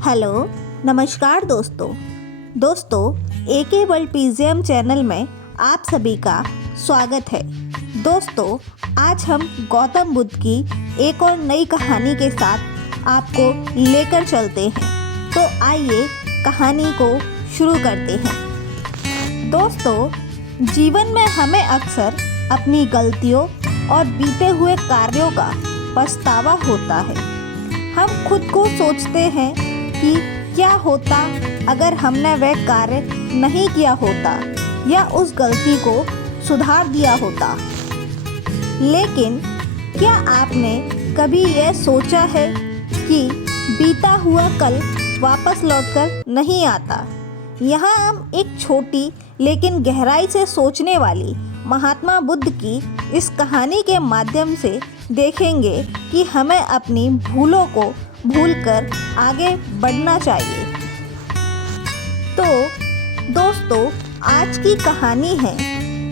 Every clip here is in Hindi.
हेलो, नमस्कार दोस्तों एके वर्ल्ड पीजीएम चैनल में आप सभी का स्वागत है। दोस्तों, आज हम गौतम बुद्ध की एक और नई कहानी के साथ आपको लेकर चलते हैं। तो आइए कहानी को शुरू करते हैं। दोस्तों, जीवन में हमें अक्सर अपनी गलतियों और बीते हुए कार्यों का पछतावा होता है। हम खुद को सोचते हैं कि क्या होता अगर हमने वह कार्य नहीं किया होता या उस गलती को सुधार दिया होता। लेकिन क्या आपने कभी यह सोचा है कि बीता हुआ कल वापस लौटकर नहीं आता? यहाँ हम एक छोटी लेकिन गहराई से सोचने वाली महात्मा बुद्ध की इस कहानी के माध्यम से देखेंगे कि हमें अपनी भूलों को भूलकर आगे बढ़ना चाहिए। तो दोस्तों, आज की कहानी है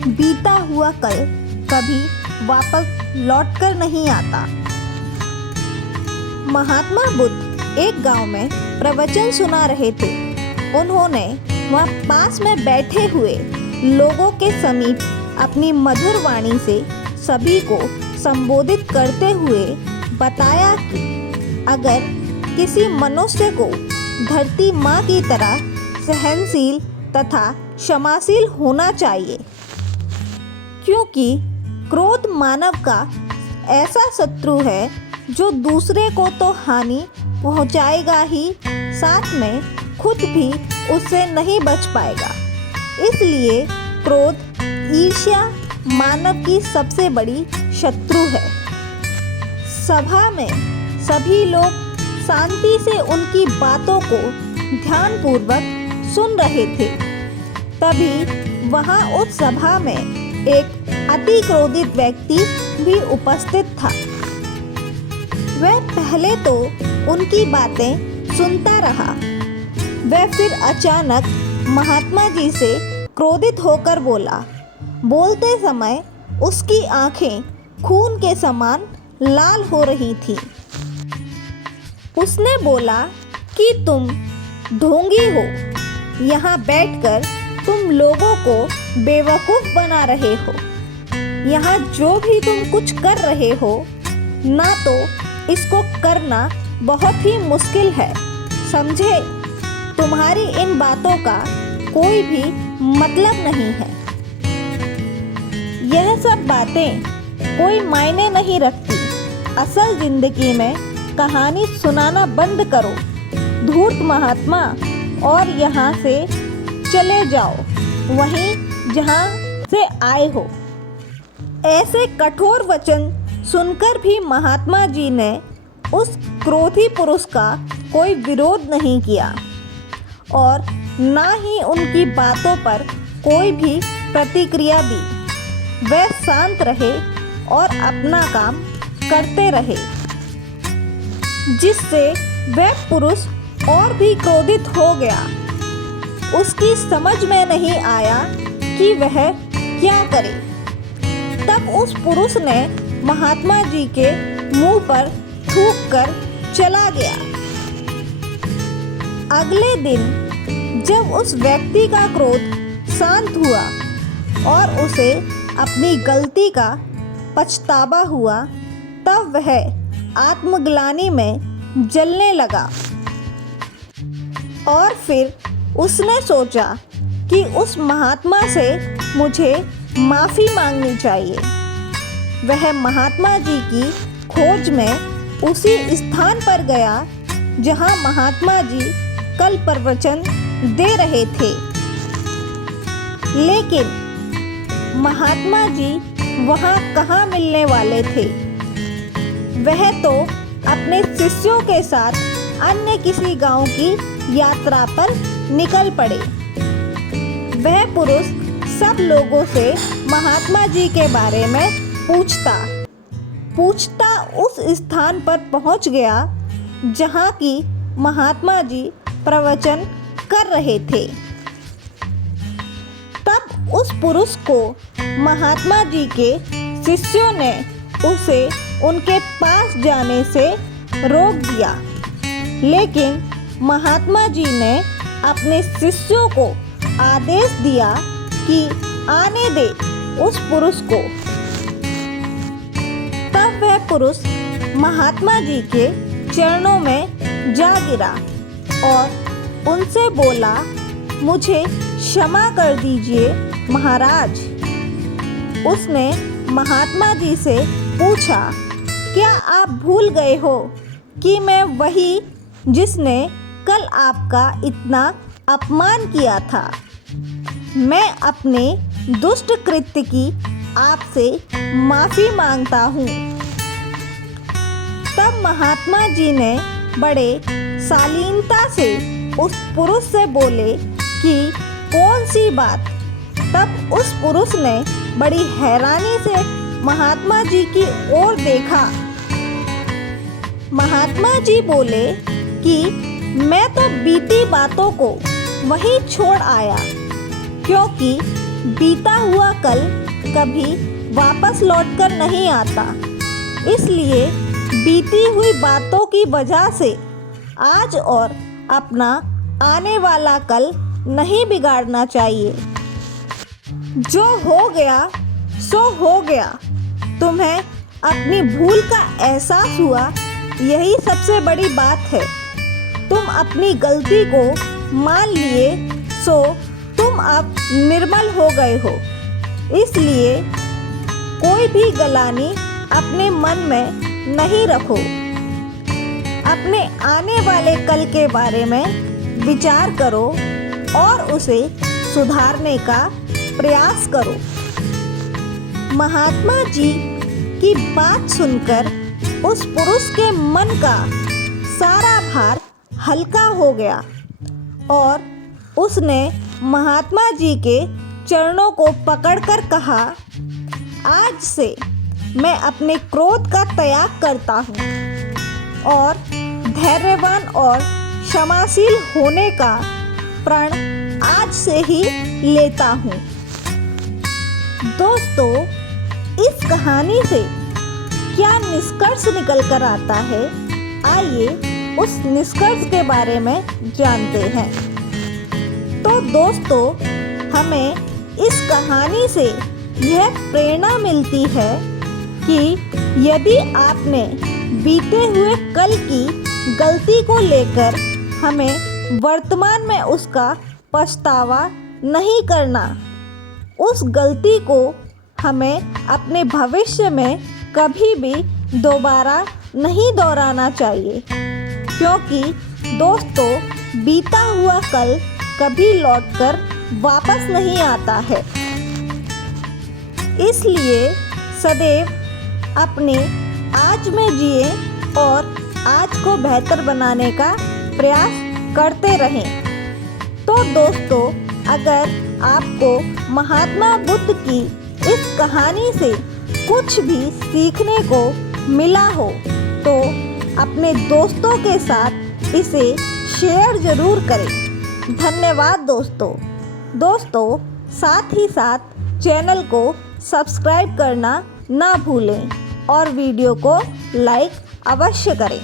बीता हुआ कल कभी वापस लौटकर नहीं आता। महात्मा बुद्ध एक गांव में प्रवचन सुना रहे थे। उन्होंने वहां पास में बैठे हुए लोगों के समीप अपनी मधुर वाणी से सभी को संबोधित करते हुए बताया कि अगर किसी मनुष्य को धरती माँ की तरह सहनशील तथा क्षमाशील होना चाहिए, क्योंकि क्रोध मानव का ऐसा शत्रु है जो दूसरे को तो हानि पहुँचाएगा ही, साथ में खुद भी उससे नहीं बच पाएगा। इसलिए क्रोध, ईर्ष्या मानव की सबसे बड़ी शत्रु है। सभा में सभी लोग शांति से उनकी बातों को ध्यानपूर्वक सुन रहे थे। तभी वहां उस सभा में एक अति क्रोधित व्यक्ति भी उपस्थित था। वह पहले तो उनकी बातें सुनता रहा। वह फिर अचानक महात्मा जी से क्रोधित होकर बोला। बोलते समय उसकी आंखें खून के समान लाल हो रही थी। उसने बोला कि तुम ढोंगी हो, यहाँ बैठकर तुम लोगों को बेवकूफ़ बना रहे हो। यहाँ जो भी तुम कुछ कर रहे हो ना, तो इसको करना बहुत ही मुश्किल है, समझे? तुम्हारी इन बातों का कोई भी मतलब नहीं है। यह सब बातें कोई मायने नहीं रखती। असल जिंदगी में कहानी सुनाना बंद करो, धूर्त महात्मा, और यहाँ से चले जाओ वहीं जहाँ से आए हो। ऐसे कठोर वचन सुनकर भी महात्मा जी ने उस क्रोधी पुरुष का कोई विरोध नहीं किया और ना ही उनकी बातों पर कोई भी प्रतिक्रिया दी। वे शांत रहे और अपना काम करते रहे, जिससे वह पुरुष और भी क्रोधित हो गया। उसकी समझ में नहीं आया कि वह क्या करे। तब उस पुरुष ने महात्मा जी के मुंह पर थूक कर चला गया। अगले दिन जब उस व्यक्ति का क्रोध शांत हुआ और उसे अपनी गलती का पछतावा हुआ, तब वह आत्मग्लानि में जलने लगा। और फिर उसने सोचा कि उस महात्मा से मुझे माफ़ी मांगनी चाहिए। वह महात्मा जी की खोज में उसी स्थान पर गया जहां महात्मा जी कल प्रवचन दे रहे थे। लेकिन महात्मा जी वहां कहाँ मिलने वाले थे? वह तो अपने शिष्यों के साथ अन्य किसी गांव की यात्रा पर निकल पड़े। वह पुरुष सब लोगों से महात्मा जी के बारे में पूछता उस स्थान पर पहुंच गया जहां की महात्मा जी प्रवचन कर रहे थे। तब उस पुरुष को महात्मा जी के शिष्यों ने उसे उनके पास जाने से रोक दिया। लेकिन महात्मा जी ने अपने शिष्यों को आदेश दिया कि आने दे उस पुरुष को। तब वह पुरुष महात्मा जी के चरणों में जा गिरा और उनसे बोला, मुझे क्षमा कर दीजिए महाराज। उसने महात्मा जी से पूछा, क्या आप भूल गए हो कि मैं वही जिसने कल आपका इतना अपमान किया था? मैं अपने दुष्ट कृत्य की आपसे माफ़ी मांगता हूँ। तब महात्मा जी ने बड़े शालीनता से उस पुरुष से बोले कि कौन सी बात? तब उस पुरुष ने बड़ी हैरानी से महात्मा जी की ओर देखा। महात्मा जी बोले कि मैं तो बीती बातों को वहीं छोड़ आया, क्योंकि बीता हुआ कल कभी वापस लौटकर नहीं आता। इसलिए बीती हुई बातों की वजह से आज और अपना आने वाला कल नहीं बिगाड़ना चाहिए। जो हो गया सो हो गया। तुम्हें अपनी भूल का एहसास हुआ, यही सबसे बड़ी बात है। तुम अपनी गलती को मान लिए, सो तुम अब निर्मल हो गए हो। इसलिए कोई भी गलानी अपने मन में नहीं रखो। अपने आने वाले कल के बारे में विचार करो और उसे सुधारने का प्रयास करो। महात्मा जी की बात सुनकर उस पुरुष के मन का सारा भार हल्का हो गया और उसने महात्मा जी के चरणों को पकड़कर कहा, आज से मैं अपने क्रोध का त्याग करता हूँ और धैर्यवान और क्षमाशील होने का प्रण आज से ही लेता हूँ। दोस्तों, इस कहानी से क्या निष्कर्ष निकल कर आता है? आइए उस निष्कर्ष के बारे में जानते हैं। तो दोस्तों, हमें इस कहानी से यह प्रेरणा मिलती है कि यदि आपने बीते हुए कल की गलती को लेकर हमें वर्तमान में उसका पछतावा नहीं करना। उस गलती को हमें अपने भविष्य में कभी भी दोबारा नहीं दोहराना चाहिए, क्योंकि दोस्तों, बीता हुआ कल कभी लौटकर वापस नहीं आता है। इसलिए सदैव अपने आज में जिए और आज को बेहतर बनाने का प्रयास करते रहें। तो दोस्तों, अगर आपको महात्मा बुद्ध की इस कहानी से कुछ भी सीखने को मिला हो तो अपने दोस्तों के साथ इसे शेयर ज़रूर करें। धन्यवाद दोस्तों, साथ ही साथ चैनल को सब्सक्राइब करना ना भूलें और वीडियो को लाइक अवश्य करें।